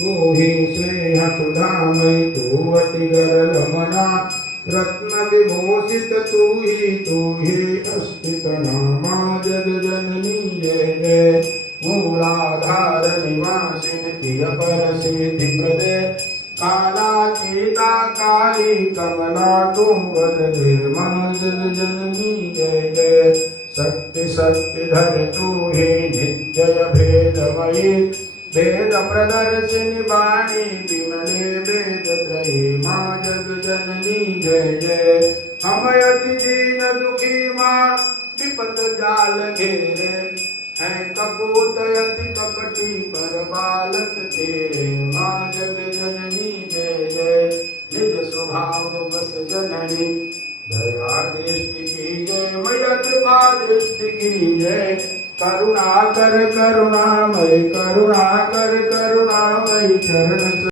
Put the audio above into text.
तू ही स्नेह सुधामय तू अति गरल मना रत्न विभूषित तू ही अस्तित नामा जग जननी जय जय मूलाधार निवासिन प्रिय पर सिद्धि प्रदे कालातीता काली कमला तुम बदले मां जग जननी जय जय शक्ति शक्ति धर तू ही नित्य भेदमयी वेद प्रदर्शिनी वाणी विमले वेद त्रयी मां जग जननी जय जय हम अति दीन दुखी मां विपत जाल घेरे हैं कपूत अति कपटी पर बालक तेरे मां जग जननी जय जय निज स्वभाव बस जननी दया दृष्टि की जय मैया कृपा दृष्टि की जय करुणा कर करुणामय चरण